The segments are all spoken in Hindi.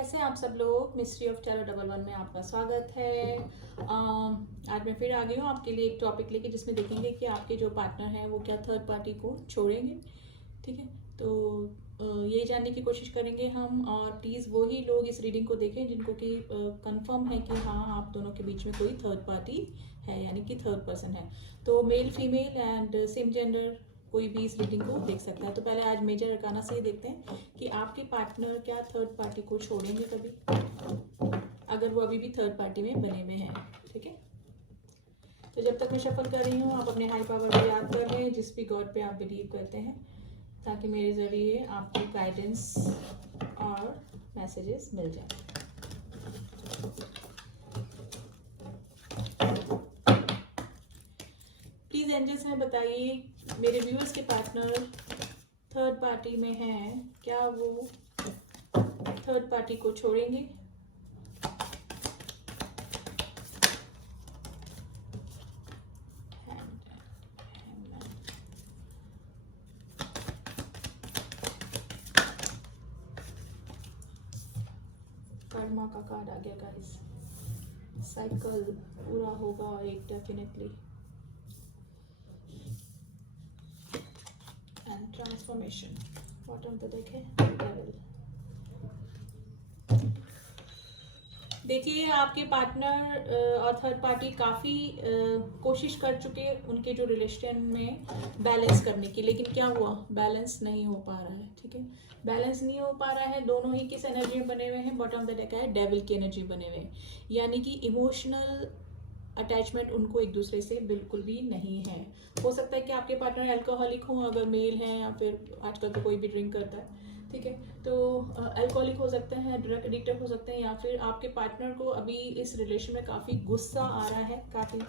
कैसे हैं आप सब लोग। Mystery of tarot double one में आपका स्वागत है। आज मैं फिर आ गई हूँ आपके लिए एक टॉपिक लेके जिसमें देखेंगे कि आपके जो पार्टनर हैं वो क्या थर्ड पार्टी को छोड़ेंगे। ठीक है, तो यही जानने की कोशिश करेंगे हम। और प्लीज़ वही लोग इस रीडिंग को देखें जिनको कि कंफर्म है कि हाँ आप दोनों के बीच में कोई थर्ड पार्टी है, यानी कि थर्ड पर्सन है। तो male female and same gender कोई भी इस रीडिंग को देख सकता है। तो पहले आज मेजर अरकाना से ही देखते हैं कि आपके पार्टनर क्या थर्ड पार्टी को छोड़ेंगे कभी, अगर वो अभी भी थर्ड पार्टी में बने हुए हैं। ठीक है, तो जब तक मैं शफल कर रही हूँ आप अपने हाई पावर को याद कर रहे हैं, जिस भी गॉड पे आप बिलीव करते हैं, ताकि मेरे ज़रिए आपको गाइडेंस और मैसेजेस मिल जाए। प्लीज़ एंजल्स में बताइए मेरे व्यूअर्स के पार्टनर थर्ड पार्टी में हैं, क्या वो थर्ड पार्टी को छोड़ेंगे। कर्मा का कार्ड आ गया गाइस। साइकिल पूरा होगा एक डेफिनेटली, एंड ट्रांसफॉर्मेशन बॉटम पे देखें डेविल। देखिए आपके पार्टनर और थर्ड पार्टी काफ़ी कोशिश कर चुके उनके जो रिलेशन में बैलेंस करने की, लेकिन क्या हुआ, बैलेंस नहीं हो पा रहा है। ठीक है, बैलेंस नहीं हो पा रहा है। दोनों ही किस एनर्जी में बने हुए हैं, बॉटम द डेक है डेविल की एनर्जी बने हुए हैं, यानी कि इमोशनल अटैचमेंट उनको एक दूसरे से बिल्कुल भी नहीं है। हो सकता है कि आपके पार्टनर अल्कोहलिक हों अगर मेल हैं, या फिर आजकल तो कोई भी ड्रिंक करता है। ठीक है, तो अल्कोहलिक हो सकते हैं, ड्रग एडिक्टेड हो सकते हैं, या फिर आपके पार्टनर को अभी इस रिलेशन में काफ़ी गुस्सा आ रहा है, काफ़ी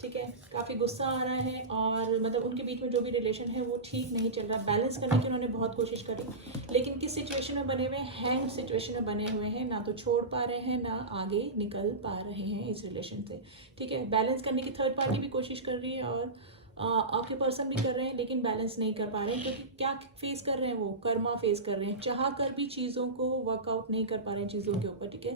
ठीक है, काफ़ी गुस्सा आ रहा है। और मतलब उनके बीच में जो भी रिलेशन है वो ठीक नहीं चल रहा। बैलेंस करने की उन्होंने बहुत कोशिश करी, लेकिन किस सिचुएशन में बने हुए हैं, हैंग सिचुएशन में बने हुए हैं। ना तो छोड़ पा रहे हैं, ना आगे निकल पा रहे हैं इस रिलेशन से। ठीक है, बैलेंस करने की थर्ड पार्टी भी कोशिश कर रही है और आपके पर्सन भी कर रहे हैं, लेकिन बैलेंस नहीं कर पा रहे हैं, क्योंकि क्या फेस कर रहे हैं, वो कर्मा फेस कर रहे हैं। चाह कर भी चीज़ों को वर्कआउट नहीं कर पा रहे हैं चीज़ों के ऊपर। ठीक है,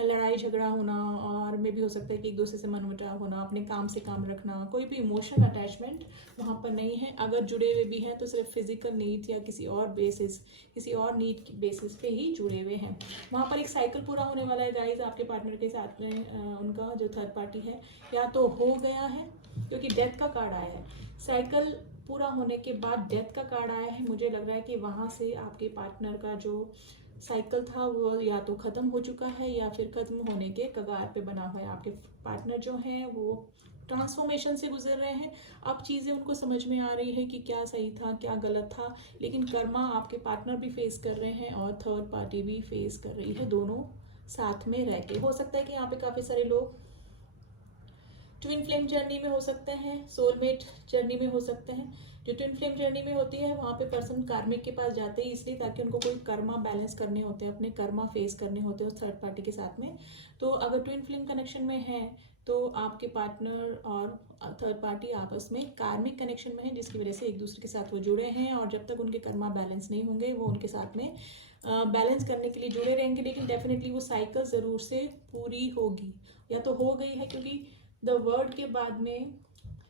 लड़ाई झगड़ा होना, और में भी हो सकता है कि एक दूसरे से मनमुटाव होना, अपने काम से काम रखना, कोई भी इमोशनल अटैचमेंट वहाँ पर नहीं है। अगर जुड़े हुए भी हैं तो सिर्फ फिजिकल नीड्स या किसी और बेसिस, किसी और नीड की बेसिस पे ही जुड़े हुए हैं। वहाँ पर एक साइकिल पूरा होने वाला है गाइस आपके पार्टनर के साथ में। उनका जो थर्ड पार्टी है या तो हो गया है, क्योंकि डेथ का कार्ड आया है। साइकिल पूरा होने के बाद डेथ का कार्ड आया है। मुझे लग रहा है कि वहाँ से आपके पार्टनर का जो साइकिल था वो या तो ख़त्म हो चुका है या फिर ख़त्म होने के कगार पे बना हुआ है। आपके पार्टनर जो हैं वो ट्रांसफॉर्मेशन से गुजर रहे हैं। अब चीज़ें उनको समझ में आ रही है कि क्या सही था क्या गलत था, लेकिन कर्मा आपके पार्टनर भी फेस कर रहे हैं और थर्ड पार्टी भी फेस कर रही है, दोनों साथ में रह के। हो सकता है कि यहाँ पे काफ़ी सारे लोग ट्विन फ्लेम जर्नी में हो सकते हैं, सोलमेट जर्नी में हो सकते हैं। जो ट्विन फ्लेम जर्नी में होती है वहाँ पे पर्सन कार्मिक के पास जाते हैं इसलिए ताकि उनको कोई कर्मा बैलेंस करने होते हैं, अपने कर्मा फेस करने होते हैं उस थर्ड पार्टी के साथ में। तो अगर ट्विन फ्लेम कनेक्शन में है तो आपके पार्टनर और थर्ड पार्टी आपस में कार्मिक कनेक्शन में है, जिसकी वजह से एक दूसरे के साथ वो जुड़े हैं। और जब तक उनके कर्मा बैलेंस नहीं होंगे वो उनके साथ में बैलेंस करने के लिए जुड़े रहेंगे, लेकिन डेफिनेटली वो साइकिल ज़रूर से पूरी होगी, या तो हो गई है, क्योंकि द वर्ड के बाद में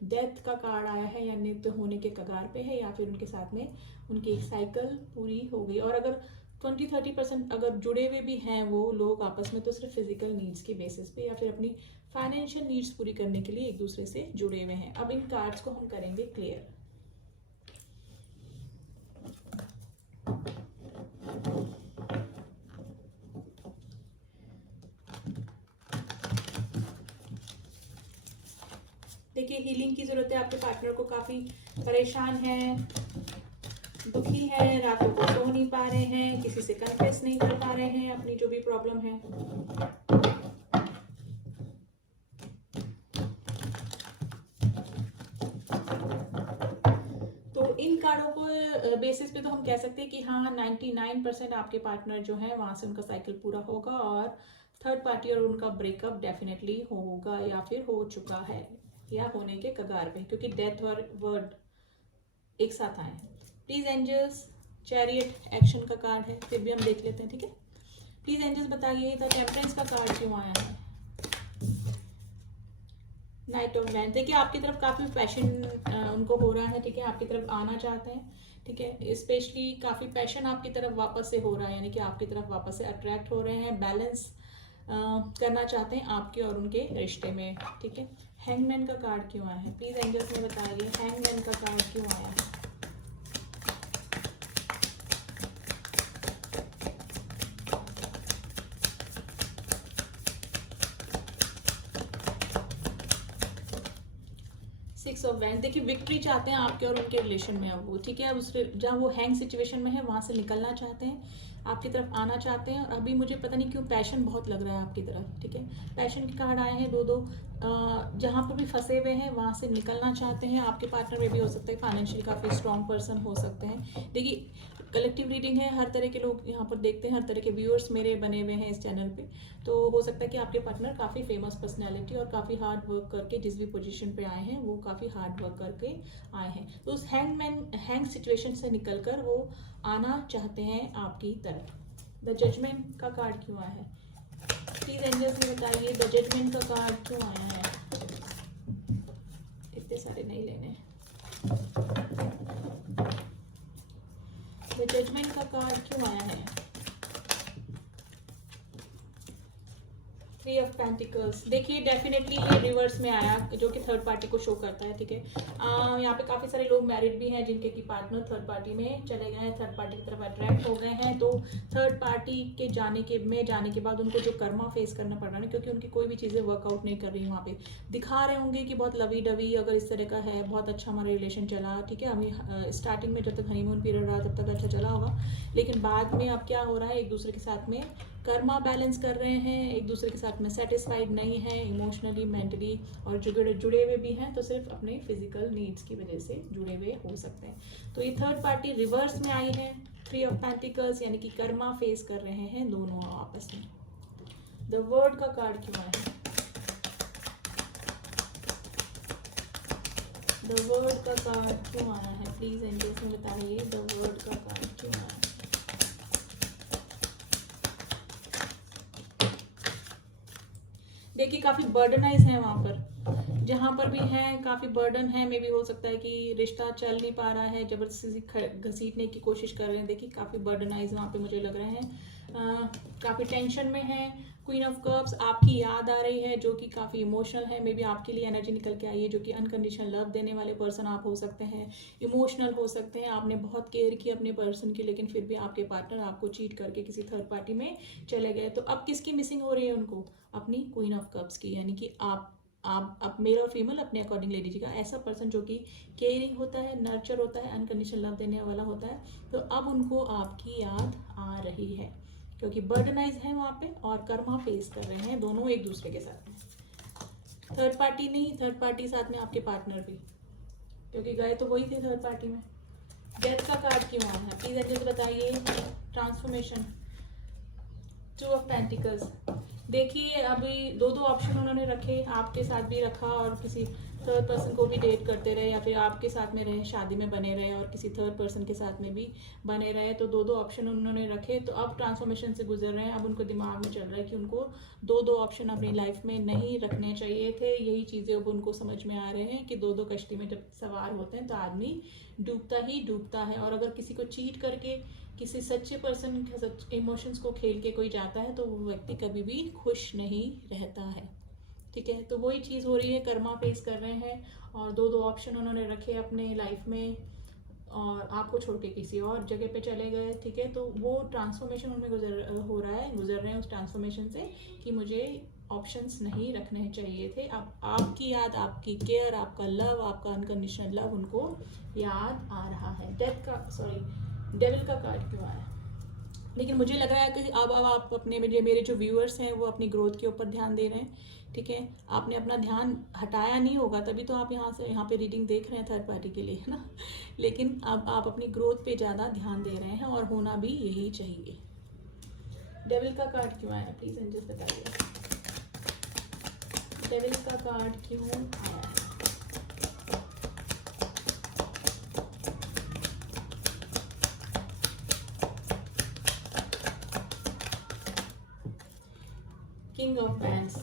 डेथ का कार्ड आया है, या मृत्यु होने के कगार पे है, या फिर उनके साथ में उनकी एक साइकिल पूरी हो गई। और अगर 20-30% अगर जुड़े हुए भी हैं वो लोग आपस में, तो सिर्फ फिजिकल नीड्स की बेसिस पे या फिर अपनी फाइनेंशियल नीड्स पूरी करने के लिए एक दूसरे से जुड़े हुए हैं। अब इन कार्ड्स को हम करेंगे क्लियर। देखिए हीलिंग की जरूरत है, आपके पार्टनर को काफी परेशान है, दुखी है, रातों को सो नहीं पा रहे हैं, किसी से कन्फेस नहीं कर पा रहे हैं अपनी जो भी प्रॉब्लम है। तो इन कार्डों को बेसिस पे तो हम कह सकते हैं कि हाँ 99% आपके पार्टनर जो है वहां से उनका साइकिल पूरा होगा और थर्ड पार्टी और उनका ब्रेकअप डेफिनेटली होगा या फिर हो चुका है या होने के कगार पे, क्योंकि डेथ और वर्ड एक साथ आए हैं। प्लीज एंजल्स, चैरियट एक्शन का कार्ड है, फिर भी हम देख लेते हैं। ठीक है, प्लीज एंजल्स बताइए द टेम्परेंस का कार्ड क्यों आया है। नाइट ऑफ वैंड, देखिए आपकी तरफ काफ़ी पैशन उनको हो रहा है, ठीक है, आपकी तरफ आना चाहते हैं, ठीक है, स्पेशली काफ़ी पैशन आपकी तरफ वापस से हो रहा है, यानी कि आपकी तरफ वापस से अट्रैक्ट हो रहे हैं, बैलेंस करना चाहते हैं आपके और उनके रिश्ते में, ठीक है। हैंगमैन का कार्ड क्यों आया है, प्लीज एंजल्स में बताइए हैंगमैन का कार्ड क्यों आया है। सिक्स ऑफ वैंड, देखिए विक्ट्री चाहते हैं आपके और उनके रिलेशन में अब वो, ठीक है, अब उस जहाँ वो हैंग सिचुएशन में है वहाँ से निकलना चाहते हैं, आपकी तरफ आना चाहते हैं, और अभी मुझे पता नहीं क्यों पैशन बहुत लग रहा है आपकी तरफ, ठीक है। पैशन के कार्ड आए हैं दो, जहाँ पर भी फंसे हुए हैं वहाँ से निकलना चाहते हैं। आपके पार्टनर में भी हो सकता है फाइनेंशियली काफ़ी स्ट्रॉन्ग पर्सन हो सकते हैं। देखिए कलेक्टिव रीडिंग है, हर तरह के लोग यहाँ पर देखते हैं, हर तरह के व्यूअर्स मेरे बने हुए हैं इस चैनल पे, तो हो सकता है कि आपके पार्टनर काफ़ी फेमस पर्सनैलिटी और काफ़ी हार्ड वर्क करके जिस भी पोजीशन पे आए हैं वो काफ़ी हार्ड वर्क करके आए हैं, तो उस हैंग सिचुएशन से निकलकर वो आना चाहते हैं आपकी तरफ। द जजमेंट का कार्ड क्यों आया है, प्लीज एंजल्स में बताइए द जजमेंट का कार्ड क्यों आया है। इतने सारे नहीं लेने। द जजमेंट का कार्ड क्यों आया है। थ्री ऑफ पेंटिकल्स, देखिए डेफिनेटली ये रिवर्स में आया जो कि थर्ड पार्टी को शो करता है, ठीक है। यहाँ पे काफ़ी सारे लोग मैरिड भी हैं जिनके की पार्टनर थर्ड पार्टी में चले गए हैं, थर्ड पार्टी की तरफ अट्रैक्ट हो गए हैं, तो थर्ड पार्टी के जाने के बाद उनको जो कर्मा फेस करना पड़ रहा है, क्योंकि उनकी कोई भी चीज़ें वर्कआउट नहीं कर रही वहाँ पे, दिखा रहे होंगे कि बहुत लवी डवी अगर इस तरह का है, बहुत अच्छा हमारा रिलेशन चला, ठीक है, हमें स्टार्टिंग में जब तक हनीमून पीरियड रहा तब तक अच्छा चला होगा, लेकिन बाद में अब क्या हो रहा है, एक दूसरे के साथ में कर्मा बैलेंस कर रहे हैं, एक दूसरे के साथ में सेटिस्फाइड नहीं है, इमोशनली मेंटली, और जुड़े हुए भी हैं तो सिर्फ अपने फिजिकल नीड्स की वजह से जुड़े हुए हो सकते हैं। तो ये थर्ड पार्टी रिवर्स में आई है, थ्री ऑफ पेंटिकल्स, यानी कि कर्मा फेस कर रहे हैं दोनों आपस में। द वर्ड का कार्ड क्यों आया है, द वर्ड का कार्ड क्यों आया है, प्लीज एंजल्स में बताइए द वर्ड का कार्ड क्यों आया है। देखिए काफ़ी बर्डनाइज है वहाँ पर, जहाँ पर भी हैं काफ़ी बर्डन है, मे भी हो सकता है कि रिश्ता चल नहीं पा रहा है, जबरदस्ती घसीटने की कोशिश कर रहे हैं, देखिए काफ़ी बर्डनाइज वहाँ पे मुझे लग रहे हैं, काफ़ी टेंशन में है। क्वीन ऑफ कप्स, आपकी याद आ रही है जो कि काफ़ी इमोशनल है, मे बी आपके लिए एनर्जी निकल के आई है, जो कि अनकंडीशनल लव देने वाले पर्सन आप हो सकते हैं, इमोशनल हो सकते हैं, आपने बहुत केयर की अपने पर्सन की, लेकिन फिर भी आपके पार्टनर आपको चीट करके किसी थर्ड पार्टी में चले गए, तो अब किसकी मिसिंग हो रही है उनको, अपनी क्वीन ऑफ कप्स की, यानी कि आप मेल और फीमेल अपने अकॉर्डिंग ले लीजिएगा, ऐसा पर्सन जो कि केयरिंग होता है, नर्चर होता है, अनकंडीशनल लव देने वाला होता है, तो अब उनको आपकी याद आ रही है क्योंकि बर्डनाइज है वहाँ पे और कर्मा फेस कर रहे हैं दोनों एक दूसरे के साथ में। थर्ड पार्टी नहीं, थर्ड पार्टी साथ में आपके पार्टनर भी, क्योंकि गए तो वही थे थर्ड पार्टी में। डेथ का कार्ड क्यों आया है, प्लीज एंजल्स बताइए ट्रांसफॉर्मेशन। टू ऑफ पेंटिकल्स, देखिए अभी दो ऑप्शन उन्होंने रखे, आपके साथ भी रखा और किसी थर्ड पर्सन को भी डेट करते रहे, या फिर आपके साथ में रहे, शादी में बने रहे और किसी थर्ड पर्सन के साथ में भी बने रहे, तो दो ऑप्शन उन्होंने रखे, तो अब ट्रांसफॉर्मेशन से गुजर रहे हैं। अब उनको दिमाग में चल रहा है कि उनको दो ऑप्शन अपनी लाइफ में नहीं रखने चाहिए थे, यही चीज़ें अब उनको समझ में आ रहे हैं कि दो कश्ती में जब सवार होते हैं तो आदमी डूबता ही डूबता है, और अगर किसी को चीट करके किसी सच्चे पर्सन के इमोशंस को खेल के कोई जाता है तो वो व्यक्ति कभी भी खुश नहीं रहता है, ठीक है। तो वही चीज़ हो रही है, कर्मा फेस कर रहे हैं और दो ऑप्शन उन्होंने रखे अपने लाइफ में और आपको छोड़ के किसी और जगह पे चले गए, ठीक है। तो वो ट्रांसफॉर्मेशन उनमें गुजर रहे हैं उस ट्रांसफॉर्मेशन से कि मुझे ऑप्शंस नहीं रखने चाहिए थे। अब आपकी याद, आपकी केयर, आपका लव, आपका अनकंडीशनल लव उनको याद आ रहा है। डेविल का कार्ड क्यों आया, लेकिन मुझे लग रहा है कि अब आप अपने मेरे जो व्यूअर्स हैं वो अपनी ग्रोथ के ऊपर ध्यान दे रहे हैं, ठीक है। आपने अपना ध्यान हटाया नहीं होगा तभी तो आप यहाँ पे रीडिंग देख रहे हैं थर्ड पार्टी के लिए, है ना, लेकिन अब आप अपनी ग्रोथ पे ज़्यादा ध्यान दे रहे हैं और होना भी यही चाहिए। डेविल का कार्ड क्यों आया, प्लीज एंजल्स बताइए डेविल का कार्ड क्यों आया है। King of wands.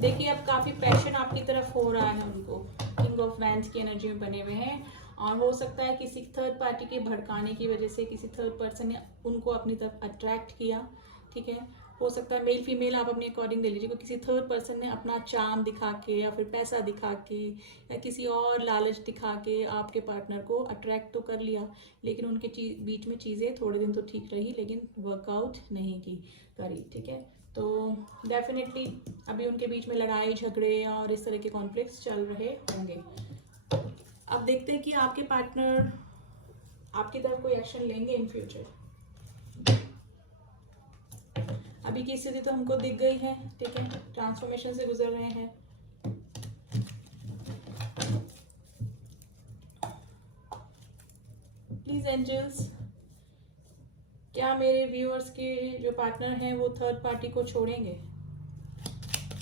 देखिए अब काफ़ी पैशन आपकी तरफ हो रहा है उनको, किंग ऑफ वैंड्स की एनर्जी में बने हुए हैं। और हो सकता है किसी थर्ड पार्टी के भड़काने की वजह से किसी थर्ड पर्सन ने उनको अपनी तरफ अट्रैक्ट किया, ठीक है। हो सकता है मेल फीमेल आप अपने अकॉर्डिंग ले लीजिए, किसी थर्ड पर्सन ने अपना चार्म दिखा के या फिर पैसा दिखा के या किसी और लालच दिखा के आपके पार्टनर को अट्रैक्ट तो कर लिया, लेकिन उनके बीच में चीज़ें थोड़े दिन तो ठीक रही लेकिन वर्कआउट नहीं करी, ठीक है। तो डेफिनेटली अभी उनके बीच में लड़ाई झगड़े और इस तरह के कॉन्फ्लिक्ट्स चल रहे होंगे। अब देखते हैं कि आपके पार्टनर आपकी तरफ कोई एक्शन लेंगे इन फ्यूचर। अभी की स्थिति तो हमको दिख गई है, ठीक है, ट्रांसफॉर्मेशन से गुजर रहे हैं। प्लीज एंजल्स, क्या मेरे व्यूअर्स के जो पार्टनर हैं वो थर्ड पार्टी को छोड़ेंगे?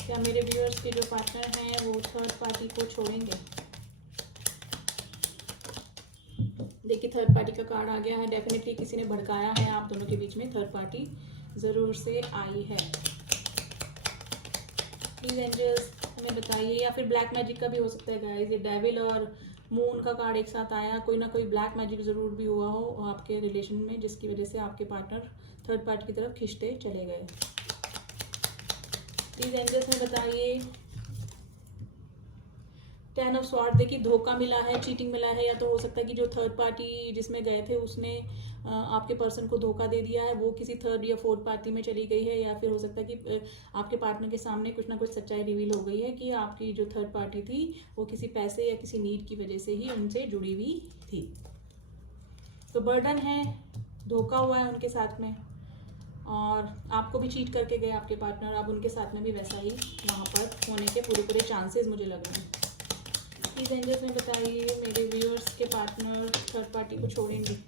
क्या मेरे व्यूअर्स के जो पार्टनर हैं वो थर्ड पार्टी को छोड़ेंगे? देखिए थर्ड पार्टी का कार्ड आ गया है। डेफिनेटली किसी ने भड़काया है, आप दोनों के बीच में थर्ड पार्टी ज़रूर से आई है। प्लीज एंजल्स हमें बताइए, या फिर ब्लैक मैजिक का भी हो सकता है गाइस। ये डेविल और मून का कार्ड एक साथ आया, कोई ना कोई ब्लैक मैजिक ज़रूर भी हुआ हो आपके रिलेशन में, जिसकी वजह से आपके पार्टनर थर्ड पार्टी की तरफ खिंचते चले गए। प्लीज एंजल्स हमें बताइए। 10 ऑफ स्वॉर्ड, देखिए धोखा मिला है, चीटिंग मिला है, या तो हो सकता है कि जो थर्ड पार्टी जिसमें गए थे उसने आपके पर्सन को धोखा दे दिया है, वो किसी थर्ड या फोर्थ पार्टी में चली गई है, या फिर हो सकता है कि आपके पार्टनर के सामने कुछ ना कुछ सच्चाई रिवील हो गई है कि आपकी जो थर्ड पार्टी थी वो किसी पैसे या किसी नीड की वजह से ही उनसे जुड़ी हुई थी। तो बर्डन है, धोखा हुआ है उनके साथ में, और आपको भी चीट करके गए आपके पार्टनर। अब उनके साथ में भी वैसा ही वहाँ पर होने के पूरे चांसेस मुझे लग रहे हैं। प्लीज एंजल्स में बताइए मेरे व्यूअर्स के पार्टनर थर्ड पार्टी को छोड़ेंगे।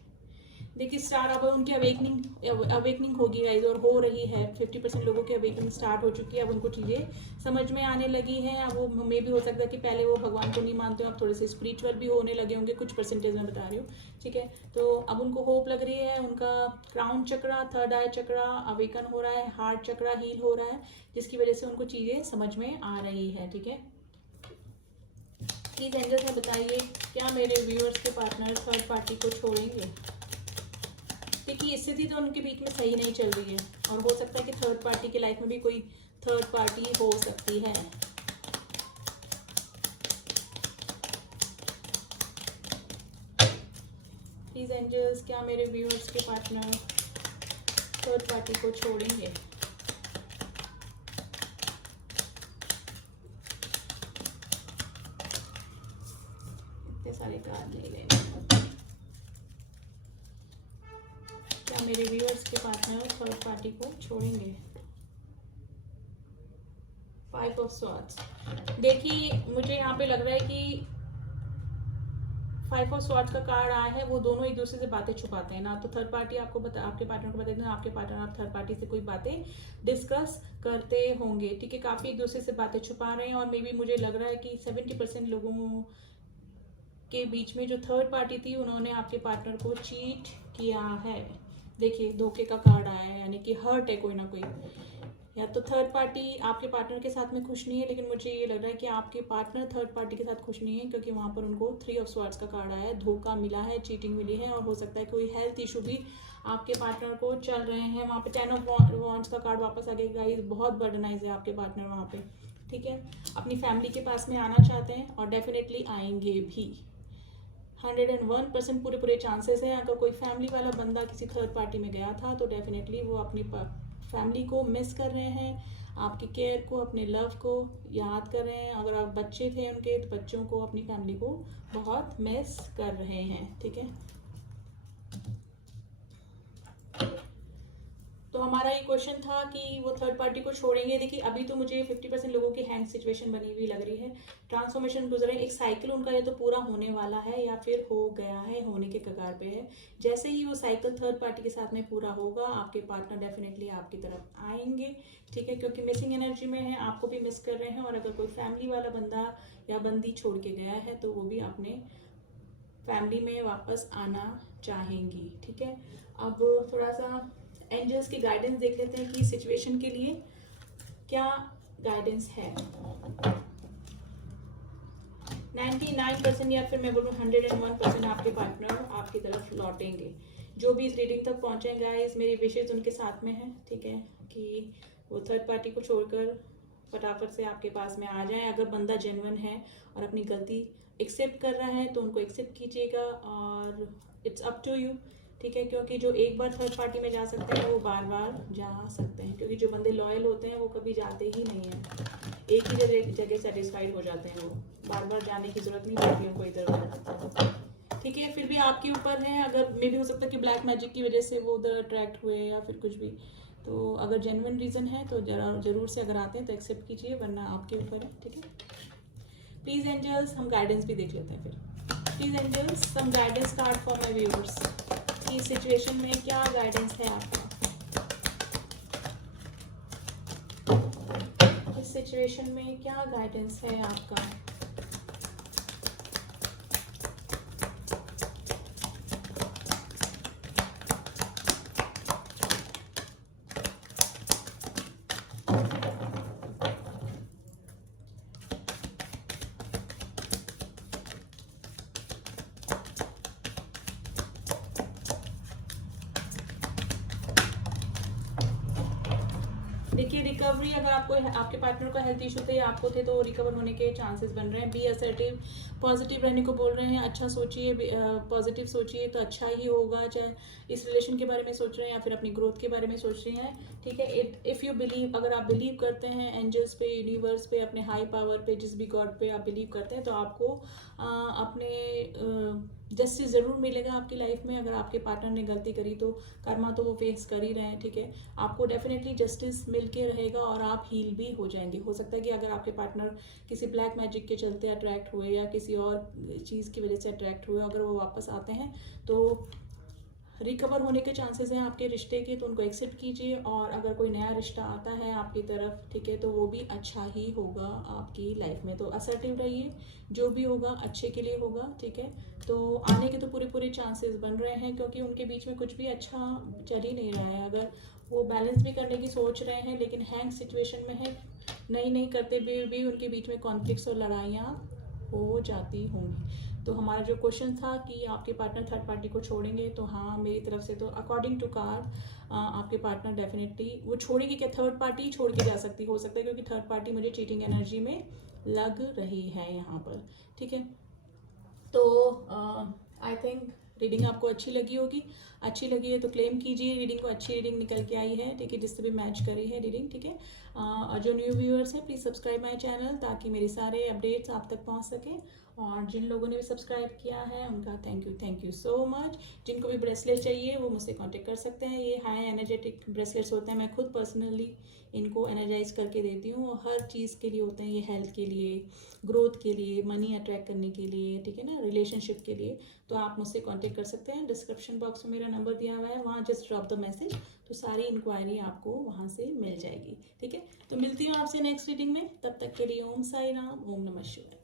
देखिए स्टार अब उनकी अवेकनिंग होगी गाइस, और हो रही है। 50% लोगों की अवेकनिंग स्टार्ट हो चुकी है। अब उनको चीज़ें समझ में आने लगी हैं। अब वो मे भी हो सकता है कि पहले वो भगवान को नहीं मानते हो, अब थोड़े से स्पिरिचुअल भी होने लगे होंगे, कुछ परसेंटेज में बता रही हूँ, ठीक है। तो अब उनको होप लग रही है, उनका क्राउन चक्रा, थर्ड आई चक्रा अवेकन हो रहा है, हार्ट चक्रा हील हो रहा है, जिसकी वजह से उनको चीज़ें समझ में आ रही है, ठीक है। प्लीज एंजल्स में बताइए क्या मेरे व्यूअर्स के पार्टनर थर्ड पार्टी को छोड़ेंगे? देखिए स्थिति तो उनके बीच में सही नहीं चल रही है, और हो सकता है कि थर्ड पार्टी की लाइफ में भी कोई थर्ड पार्टी हो सकती है। प्लीज एंजल्स क्या मेरे व्यूअर्स के पार्टनर थर्ड पार्टी को छोड़ेंगे? इतने सारे कार्ड नहीं लेने। क्या मेरे व्यूअर्स के पार्टनर थर्ड पार्टी को छोड़ेंगे? 5 ऑफ स्वॉर्ड्स, देखिए मुझे यहाँ पे लग रहा है कि 5 ऑफ स्वॉर्ड्स का कार्ड आया है, वो दोनों एक दूसरे से बातें छुपाते हैं ना। तो थर्ड पार्टी आपको आपके पार्टनर को बताते हैं, आपके पार्टनर आप थर्ड पार्टी से कोई बातें डिस्कस करते होंगे, ठीक है। काफ़ी एक दूसरे से बातें छुपा रहे हैं, और मे बी मुझे लग रहा है कि 70% लोगों के बीच में जो थर्ड पार्टी थी उन्होंने आपके पार्टनर को चीट किया है। देखिए धोखे का कार्ड आया है, यानी कि हर्ट है कोई ना कोई, या तो थर्ड पार्टी आपके पार्टनर के साथ में खुश नहीं है, लेकिन मुझे ये लग रहा है कि आपके पार्टनर थर्ड पार्टी के साथ खुश नहीं है, क्योंकि वहाँ पर उनको 3 ऑफ स्वॉर्ड्स का कार्ड आया है, धोखा मिला है, चीटिंग मिली है, और हो सकता है कोई हेल्थ इशू भी आपके पार्टनर को चल रहे हैं। वहाँ पे 10 ऑफ वॉन्ड्स का कार्ड वापस आ गया गाइस, बहुत बर्डनाइज है आपके पार्टनर वहाँ पे, ठीक है। अपनी फैमिली के पास में आना चाहते हैं, और डेफिनेटली आएंगे भी। 101% पूरे चांसेस हैं। अगर कोई फैमिली वाला बंदा किसी थर्ड पार्टी में गया था तो डेफिनेटली वो अपनी फैमिली को मिस कर रहे हैं, आपकी केयर को, अपने लव को याद कर रहे हैं। अगर आप बच्चे थे उनके, तो बच्चों को, अपनी फैमिली को बहुत मिस कर रहे हैं, ठीक है। तो हमारा ये क्वेश्चन था कि वो थर्ड पार्टी को छोड़ेंगे। देखिए अभी तो मुझे 50% लोगों की हैंग सिचुएशन बनी हुई लग रही है, ट्रांसफॉर्मेशन गुजरे, एक साइकिल उनका या तो पूरा होने वाला है या फिर हो गया है, होने के कगार पे है। जैसे ही वो साइकिल थर्ड पार्टी के साथ में पूरा होगा, आपके पार्टनर डेफिनेटली आपकी तरफ आएंगे, ठीक है, क्योंकि मिसिंग एनर्जी में है, आपको भी मिस कर रहे हैं। और अगर कोई फैमिली वाला बंदा या बंदी छोड़ के गया है तो वो भी अपने फैमिली में वापस आना चाहेंगी, ठीक है। अब थोड़ा सा एंजल्स की गाइडेंस देख लेते हैं कि सिचुएशन के लिए क्या गाइडेंस है। 99% या फिर मैं बोलूँ 101% आपके पार्टनर आपकी तरफ लौटेंगे। जो भी इस रीडिंग तक पहुँचे गाइस, मेरी विशेष उनके साथ में है, ठीक है, कि वो थर्ड पार्टी को छोड़कर फटाफट से आपके पास में आ जाए। अगर बंदा जेन्युइन है और अपनी गलती एक्सेप्ट कर रहा है तो उनको एक्सेप्ट कीजिएगा और इट्स अप टू यू, ठीक है, क्योंकि जो एक बार थर्ड पार्टी में जा सकते हैं वो बार बार जा सकते हैं, क्योंकि जो बंदे लॉयल होते हैं वो कभी जाते ही नहीं हैं, एक ही जगह सेटिस्फाइड हो जाते हैं, वो बार बार जाने की जरूरत नहीं पड़ती उनको इधर उधर, ठीक है। फिर भी आपके ऊपर है, अगर मे भी हो सकता है कि ब्लैक मैजिक की वजह से वो उधर अट्रैक्ट हुए या फिर कुछ भी, तो अगर जेन्युइन रीज़न है तो जरूर से अगर आते हैं तो एक्सेप्ट कीजिए, वरना आपके ऊपर है, ठीक है। प्लीज़ एंजल्स, हम गाइडेंस भी देख लेते हैं फिर। Please angels, some guidance card for my viewers. इस सिचुएशन में क्या गाइडेंस है आपका, इस सिचुएशन में क्या गाइडेंस है आपका। देखिए, रिकवरी, अगर आपको आपके पार्टनर का हेल्थ इशू थे या आपको थे तो रिकवर होने के चांसेस बन रहे हैं। बी असर्टिव, पॉजिटिव रहने को बोल रहे हैं, अच्छा सोचिए, पॉजिटिव सोचिए तो अच्छा ही होगा, चाहे इस रिलेशन के बारे में सोच रहे हैं या फिर अपनी ग्रोथ के बारे में सोच रहे हैं, ठीक है। इफ़ यू बिलीव, अगर आप बिलीव करते हैं एंजल्स पे, यूनिवर्स पे, अपने हाई पावर पे, जिस भी गॉड पे आप बिलीव करते हैं, तो आपको अपने जस्टिस ज़रूर मिलेगा आपकी लाइफ में। अगर आपके पार्टनर ने गलती करी तो कर्मा तो वो फेस कर ही रहे हैं, ठीक है, आपको डेफिनेटली जस्टिस मिल के रहेगा और आप हील भी हो जाएंगे। हो सकता है कि अगर आपके पार्टनर किसी ब्लैक मैजिक के चलते अट्रैक्ट हुए या किसी और चीज़ की वजह से अट्रैक्ट हुए, अगर वो वापस आते हैं तो रिकवर होने के चांसेस हैं आपके रिश्ते के, तो उनको एक्सेप्ट कीजिए। और अगर कोई नया रिश्ता आता है आपकी तरफ, ठीक है, तो वो भी अच्छा ही होगा आपकी लाइफ में। तो असर्टिव रहिए, जो भी होगा अच्छे के लिए होगा, ठीक है। तो आने के तो पूरे पूरे चांसेस बन रहे हैं, क्योंकि उनके बीच में कुछ भी अच्छा चल ही नहीं रहा है। अगर वो बैलेंस भी करने की सोच रहे हैं लेकिन हैंग सिचुएशन में है, नहीं करते हुए भी उनके बीच में कॉन्फ्लिक्ट्स और लड़ाइयाँ हो जाती होंगी। तो हमारा जो क्वेश्चन था कि आपके पार्टनर थर्ड पार्टी को छोड़ेंगे, तो हाँ, मेरी तरफ से तो अकॉर्डिंग टू कार्ड आपके पार्टनर डेफिनेटली वो छोड़ेंगे। क्या थर्ड पार्टी छोड़ के जा सकती, हो सकता है, क्योंकि थर्ड पार्टी मुझे चीटिंग एनर्जी में लग रही है यहाँ पर, ठीक है। तो आई थिंक रीडिंग आपको अच्छी लगी होगी। अच्छी लगी है तो क्लेम कीजिए, रीडिंग को अच्छी रीडिंग निकल के आई है, ठीक है, जिससे भी मैच करी है रीडिंग, ठीक है। और जो न्यू व्यूअर्स हैं, प्लीज़ सब्सक्राइब माय चैनल, ताकि मेरे सारे अपडेट्स आप तक पहुंच सकें। और जिन लोगों ने भी सब्सक्राइब किया है उनका थैंक यू सो मच। जिनको भी ब्रेसलेट चाहिए वो मुझसे कांटेक्ट कर सकते हैं। ये हाई एनर्जेटिक ब्रेसलेट्स होते हैं, मैं खुद पर्सनली इनको एनर्जाइज करके देती हूँ, और हर चीज़ के लिए होते हैं ये, हेल्थ के लिए, ग्रोथ के लिए, मनी अट्रैक्ट करने के लिए, ठीक है ना, रिलेशनशिप के लिए। तो आप मुझसे कांटेक्ट कर सकते हैं। डिस्क्रिप्शन बॉक्स में मेरा नंबर दिया हुआ है, वहाँ जस्ट ड्रॉप द मैसेज, तो सारी इंक्वायरी आपको वहाँ से मिल जाएगी, ठीक है। तो मिलती हूँ आपसे नेक्स्ट रीडिंग में, तब तक के लिए ओम साई राम, ओम नमः शिवाय।